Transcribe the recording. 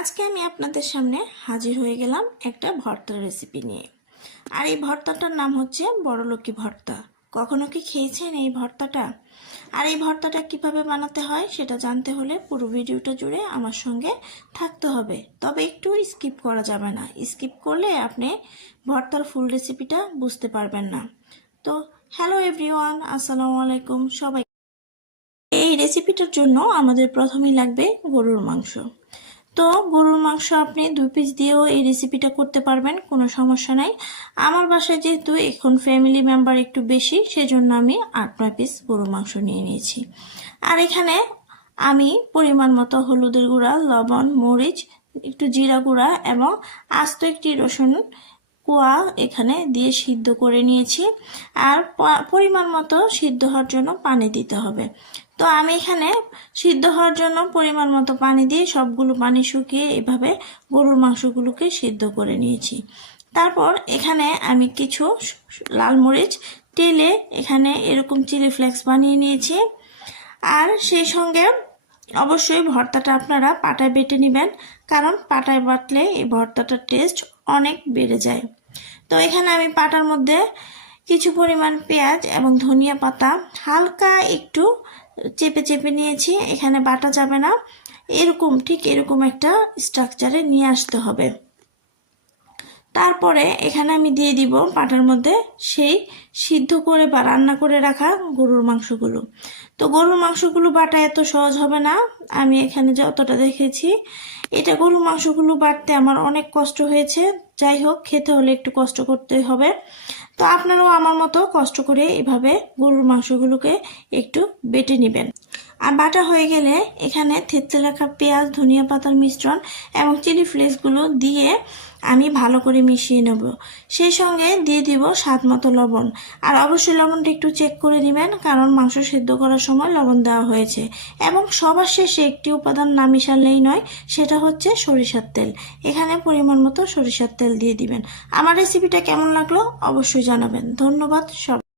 আজকে আমি আপনাদের সামনে হাজির হয়ে গেলাম একটা ভর্তার রেসিপি নিয়ে। আর এই ভর্তাটার নাম হচ্ছে বড়লোকি ভর্তা। কখনো কি খেয়েছেন এই ভর্তাটা? আর এই ভর্তাটা কিভাবে বানাতে হয় সেটা জানতে হলে পুরো ভিডিওটা জুড়ে আমার সঙ্গে থাকতে হবে, তবে একটু স্কিপ করা যাবে না। স্কিপ করলে আপনি ভর্তার ফুল রেসিপিটা বুঝতে পারবেন না। তো হ্যালো এভরিওয়ান, আসসালামু আলাইকুম সবাই। এই রেসিপিটার জন্য আমাদের প্রথমেই লাগবে গরুর মাংস। তো গরুর মাংস আপনি 2 পিস দিয়েও এই রেসিপিটা করতে পারবেন, কোনো সমস্যা নাই। আমার বাসায় যেহেতু এখন ফ্যামিলি মেম্বার একটু বেশি, সেজন্য আমি 8-9 পিস গরুর মাংস নিয়ে নিয়েছি। আর এখানে আমি পরিমাণ মতো হলুদের গুঁড়া, লবণ, মরিচ, একটু জিরা গুঁড়া এবং আস্ত একটি রসুন কোয়া এখানে দিয়ে সিদ্ধ করে নিয়েছি। আর পরিমাণ মতো সিদ্ধ হওয়ার জন্য পানি দিতে হবে। তো আমি এখানে সিদ্ধ হওয়ার জন্য পরিমাণ মতো পানি দিয়ে সবগুলো পানি শুকিয়ে এভাবে গরুর মাংসগুলোকে সিদ্ধ করে নিয়েছি। তারপর এখানে আমি কিছু লাল মরিচ তেলে এখানে এরকম চিলি ফ্লেক্স বানিয়ে নিয়েছি। আর সেই সঙ্গে অবশ্যই ভর্তাটা আপনারা পাটায় বেটে নেবেন, কারণ পাটায় বাটলে এই ভর্তাটার টেস্ট অনেক বেড়ে যায়। তো এখানে আমি পাটার মধ্যে কিছু পরিমাণ পেঁয়াজ এবং ধনিয়া পাতা হালকা একটু চেপে চেপে নিয়েছি। এখানে বাটা যাবে না, ঠিক এরকম একটা স্ট্রাকচারে নিয়ে আসতে হবে। তারপরে এখানে আমি দিয়ে দিব পাটার মধ্যে সেই সিদ্ধ করে বা রান্না করে রাখা গরুর মাংসগুলো। তো গরুর মাংসগুলো বাটা এত সহজ হবে না, আমি এখানে যতটা দেখেছি। এটা গরুর মাংসগুলো বাটতে আমার অনেক কষ্ট হয়েছে। যাই হোক, খেতে হলে একটু কষ্ট করতে হবে। তো আপনারাও আমার মতো কষ্ট করে এভাবে গরুর মাংসগুলোকে একটু বেটে নেবেন। আর বাটা হয়ে গেলে এখানে থেতলে রাখা পেঁয়াজ, ধনিয়া পাতার মিশ্রণ এবং চিলি ফ্লেক্সগুলো দিয়ে আমি ভালো করে মিশিয়ে নেব। সেই সঙ্গে দিয়ে দিব স্বাদ মতো লবণ। আর অবশ্যই লবণটা একটু চেক করে নেবেন, কারণ মাংস সিদ্ধ করার সময় লবণ দেওয়া হয়েছে। এবং সবার শেষে একটি উপাদান না মিশালেই নয়, সেটা হচ্ছে সরিষার তেল। এখানে পরিমাণ মতো সরিষার তেল দিয়ে দিবেন। আমার রেসিপিটা কেমন লাগলো অবশ্যই জানাবেন। ধন্যবাদ সব।